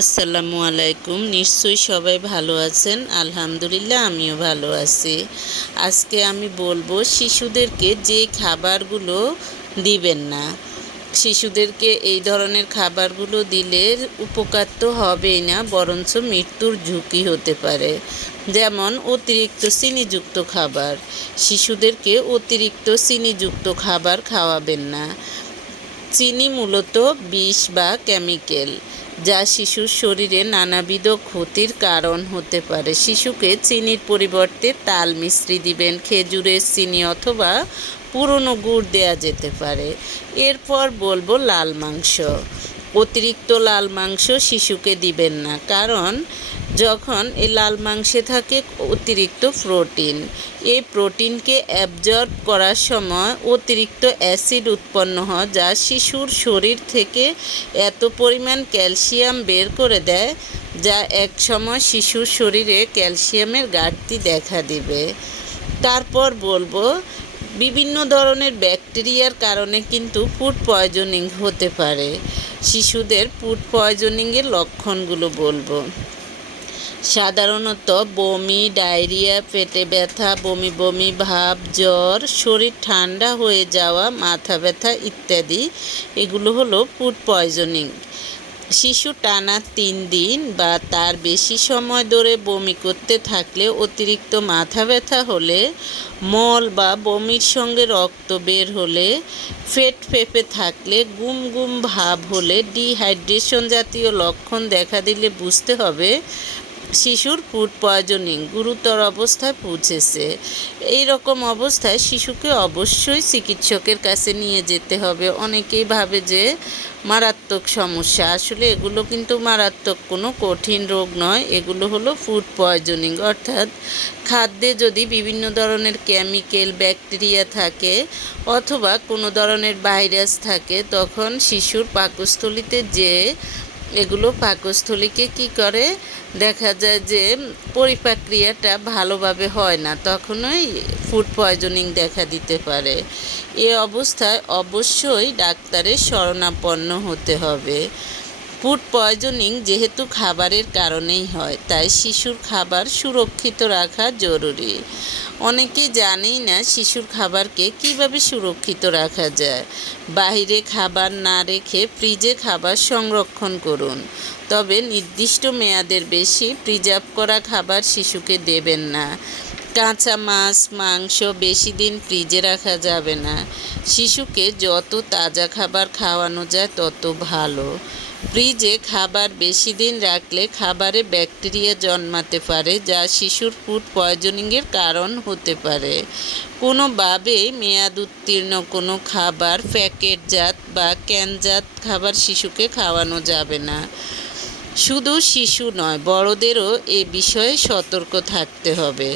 আসসালামু আলাইকুম। নিশ্চয়ই সবাই ভালো আছেন। আলহামদুলিল্লাহ আমিও ভালো আছি। আজকে আমি বলবো শিশুদেরকে যে খাবারগুলো দিবেন না। শিশুদেরকে এই ধরনের খাবারগুলো দিলে উপকার তো হবেই না, বরঞ্চ মৃত্যুর ঝুঁকি হতে পারে। যেমন অতিরিক্ত চিনিযুক্ত খাবার। শিশুদেরকে অতিরিক্ত চিনিযুক্ত খাবার খাওয়াবেন না। চিনি মূলত বিষ বা কেমিক্যাল, যা শিশুর শরীরে নানাবিধ ক্ষতির কারণ হতে পারে। শিশুকে চিনির পরিবর্তে তাল মিশ্রি দিবেন, খেজুরের চিনি অথবা পুরনো গুড় দেয়া যেতে পারে। এরপর বলবো লাল মাংস। অতিরিক্ত লাল মাংস শিশুকে দিবেন না, কারণ যখন এই লাল মাংসে থাকে অতিরিক্ত প্রোটিন। এই প্রোটিনকে অ্যাবজর্ব করার সময় অতিরিক্ত অ্যাসিড উৎপন্ন হয়, যা শিশুর শরীর থেকে এত পরিমাণ ক্যালসিয়াম বের করে দেয়, যা এক সময় শিশুর শরীরে ক্যালসিয়ামের ঘাটতি দেখা দিবে। তারপর বলবো বিভিন্ন ধরনের ব্যাকটেরিয়ার কারণে কিন্তু ফুড পয়জনিং হতে পারে। শিশুদের ফুড পয়জনিংয়ের লক্ষণগুলো বলবো। সাধারণত বমি, ডায়রিয়া, পেটে ব্যথা, বমি বমি ভাব, জ্বর, শরীর ঠান্ডা হয়ে যাওয়া, মাথা ব্যথা ইত্যাদি এগুলো হলো ফুড পয়জনিং। শিশু টানা 3 দিন বা তার বেশি সময় ধরে বমি করতে থাকলে, অতিরিক্ত মাথা ব্যথা হলে, মল বা বমির সঙ্গে রক্ত বের হলে, পেট ফেঁপে থাকলে, গুম গুম ভাব হলে, ডিহাইড্রেশন জাতীয় লক্ষণ দেখা দিলে বুঝতে হবে শিশুর ফুড পয়জনিং গুরুতর অবস্থায় পৌঁছেছে। এই রকম অবস্থায় শিশুকে অবশ্যই চিকিৎসকের কাছে নিয়ে যেতে হবে। অনেকেই ভাবে যে মারাত্মক সমস্যা, আসলে এগুলো কিন্তু মারাত্মক কোনো কঠিন রোগ নয়। এগুলো হলো ফুড পয়জনিং, অর্থাৎ খাদ্যে যদি বিভিন্ন ধরনের কেমিক্যাল, ব্যাকটেরিয়া থাকে অথবা কোনো ধরনের ভাইরাস থাকে, তখন শিশুর পাকস্থলীতে যে এগুলো পাকস্থলীকে কি করে, দেখা যায় যে পরিপাক্রিয়াটা ভালোভাবে হয় না, তখনই ফুড পয়জনিং দেখা দিতে পারে। এ অবস্থায় অবশ্যই ডাক্তারের শরণাপন্ন হতে হবে। ফুড পয়জনিং যেহেতু খাবারের কারণেই হয়, তাই শিশুর খাবার সুরক্ষিত রাখা জরুরি। অনেকেই জানেই না শিশুর খাবারকে কিভাবে সুরক্ষিত রাখা যায়। বাইরে খাবার না রেখে ফ্রিজে খাবার সংরক্ষণ করুন, তবে নির্দিষ্ট মেয়াদের বেশি প্রিজার্ভ করা খাবার শিশুকে দেবেন না। কাঁচা মাছ, মাংস বেশি দিন ফ্রিজে রাখা যাবে না। শিশুকে যত তাজা খাবার খাওয়ানো যায় তত ভালো। ফ্রিজে খাবার বেশি দিন রাখলে খাবারে ব্যাকটেরিয়া জন্মাতে পারে, যা শিশুর ফুড পয়জনিংয়ের কারণ হতে পারে। কোনোভাবেই মেয়াদ উত্তীর্ণ কোনো খাবার, প্যাকেটজাত বা ক্যানজাত খাবার শিশুকে খাওয়ানো যাবে না। শুধু শিশু নয়, বড়দেরও এ বিষয়ে সতর্ক থাকতে হবে।